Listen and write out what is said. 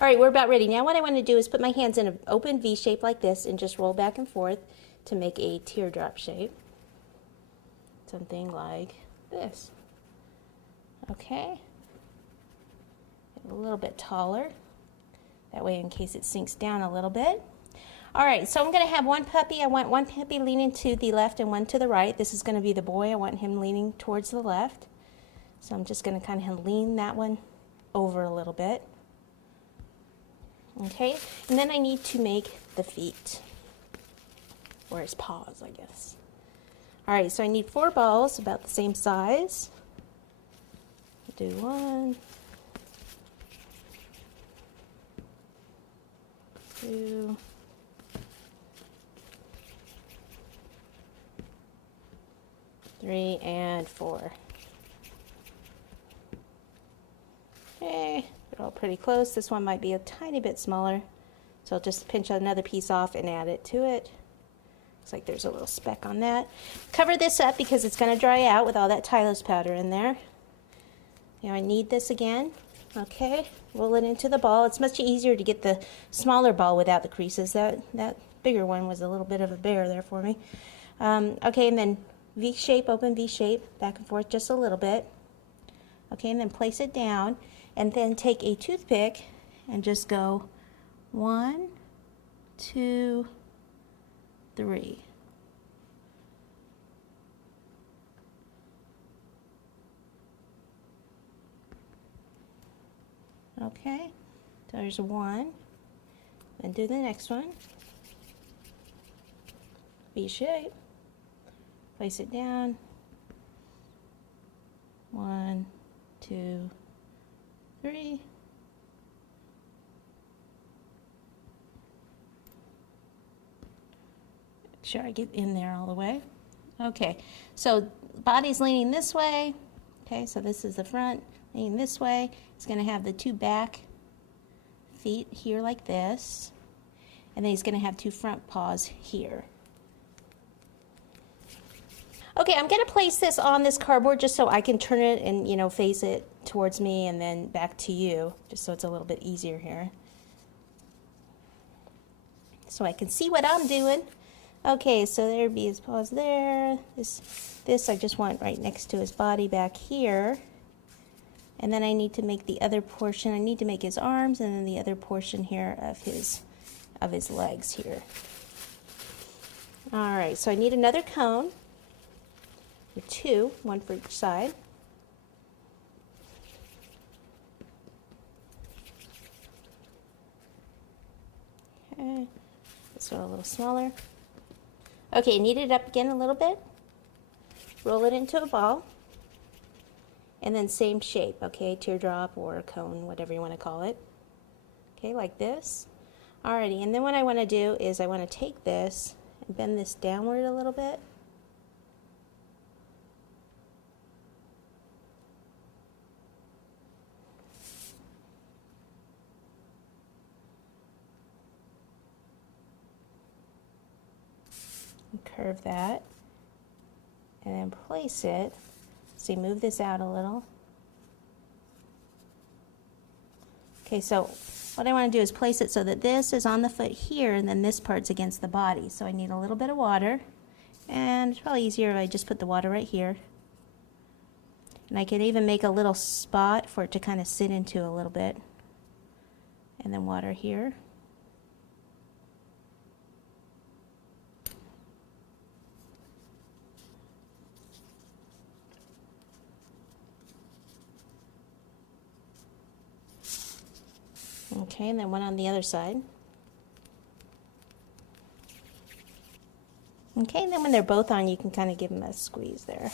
All right, we're about ready. Now what I want to do is put my hands in an open V shape like this and just roll back and forth to make a teardrop shape. Something like this. Okay. A little bit taller. That way in case it sinks down a little bit. All right, so I'm going to have one puppy. I want one puppy leaning to the left and one to the right. This is going to be the boy. I want him leaning towards the left. So I'm just going to kind of lean that one over a little bit. Okay, and then I need to make the feet, or his paws, I guess. All right, so I need 4 balls about the same size. Do 1, 2, 3, and 4. Okay. They're all pretty close. This one might be a tiny bit smaller, so I'll just pinch another piece off and add it to it. Looks like there's a little speck on that. Cover this up because it's going to dry out with all that Tylose powder in there. Now I knead this again. Okay, roll it into the ball. It's much easier to get the smaller ball without the creases. That bigger one was a little bit of a bear there for me. Okay, and then V shape, open V shape, back and forth just a little bit. Okay, and then place it down. And then take a toothpick and just go 1, 2, 3. Okay, so there's 1. Then do the next one. V shape. Place it down. 1, 2, 3. Make sure I get in there all the way. Okay, so body's leaning this way. Okay, so this is the front, leaning this way. It's going to have the 2 back feet here like this. And then he's going to have 2 front paws here. Okay, I'm going to place this on this cardboard just so I can turn it and, you know, face it towards me and then back to you, just so it's a little bit easier here. So I can see what I'm doing. Okay, so there'd be his paws there. This I just want right next to his body back here. And then I need to make the other portion. I need to make his arms and then the other portion here of his legs here. All right, so I need another cone. 2, 1 for each side. Okay, this one a little smaller. Okay, knead it up again a little bit. Roll it into a ball. And then same shape, okay, teardrop or a cone, whatever you want to call it. Okay, like this. Alrighty, and then what I want to do is I want to take this and bend this downward a little bit. Curve that and then place it. See, move this out a little. Okay, so what I want to do is place it so that this is on the foot here and then this part's against the body. So I need a little bit of water, and it's probably easier if I just put the water right here. And I can even make a little spot for it to kind of sit into a little bit. And then water here. Okay, and then one on the other side. Okay, and then when they're both on, you can kind of give them a squeeze there.